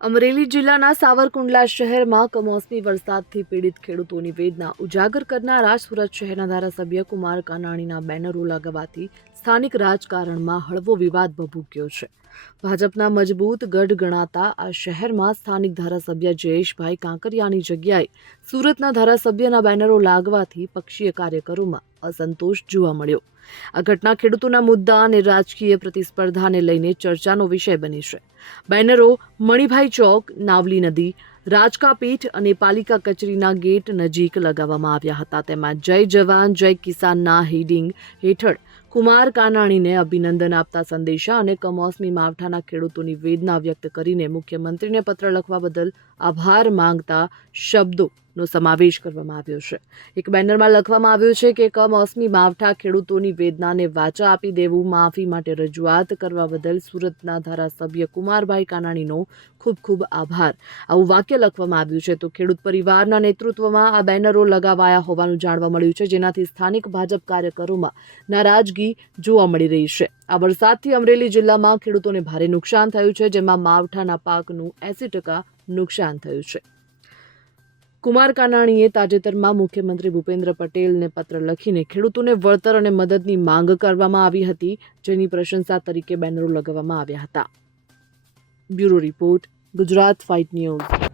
અમરેલી જિલ્લાના સાવરકુંડલા શહેરમાં કમોસમી વરસાદથી પીડિત ખેડૂતોની વેદના ઉજાગર કરનારા સુરત શહેરના ધારાસભ્ય કુમાર કાનાણીના બેનરો લગાવવાથી સ્થાનિક રાજકારણમાં હળવો વિવાદ ભભૂક્યો છે. ભાજપના મજબૂત ગઢ ગણાતા આ શહેરમાં સ્થાનિક ધારાસભ્ય જયેશભાઈ કાંકરિયાની જગ્યાએ સુરતના ધારાસભ્યના બેનરો લાગવાથી પક્ષીય કાર્યકરોમાં અસંતોષ જોવા મળ્યો. આ ઘટના ખેડૂતોના મુદ્દા અને રાજકીય પ્રતિસ્પર્ધાને લઈને ચર્ચાનો વિષય બની છે. બેનરો મણિભાઈ ચોક, નાવલી નદી, રાજકાપીઠ અને પાલિકા કચેરીના ગેટ નજીક લગાવવામાં આવ્યા હતા. તેમાં જય જવાન, જય કિસાનના હિડિંગ હેઠળ કુમાર કાનાણીને અભિનંદન આપતા સંદેશા અને કમોસમી માવઠાના ખેડૂતોની વેદના વ્યક્ત કરીને મુખ્યમંત્રીને પત્ર લખવા બદલ આભાર માંગતા શબ્દોનો સમાવેશ કરવામાં આવ્યો છે. એક બેનરમાં લખવામાં આવ્યું છે કે કમોસમી માવઠા ખેડૂતોની વેદનાને વાચા આપી દેવું, માફી માટે રજૂઆત કરવા બદલ સુરતના ધારાસભ્ય કુમારભાઈ કાનાણીનો ખૂબ ખૂબ આભાર. આવું વાક્ય લખવામાં આવ્યું છે. તો ખેડૂત પરિવારના નેતૃત્વમાં આ બેનરો લગાવાયા હોવાનું જાણવા મળ્યું છે, જેનાથી સ્થાનિક ભાજપ કાર્યકરોમાં નારાજગી જોવા મળી રહી છે. આ વરસાદથી અમરેલી જિલ્લામાં ખેડૂતોને ભારે નુકસાન થયું છે, જેમાં માવઠાના પાકનું એસી ટકા નુકસાન થયું છે. કુમાર કાનાણીએ તાજેતરમાં મુખ્યમંત્રી ભૂપેન્દ્ર પટેલને પત્ર લખીને ખેડૂતોને વળતર અને મદદની માંગ કરવામાં આવી હતી, જેની પ્રશંસા તરીકે બેનરો લગાવવામાં આવ્યા હતા. Bureau report, Gujarat fight news.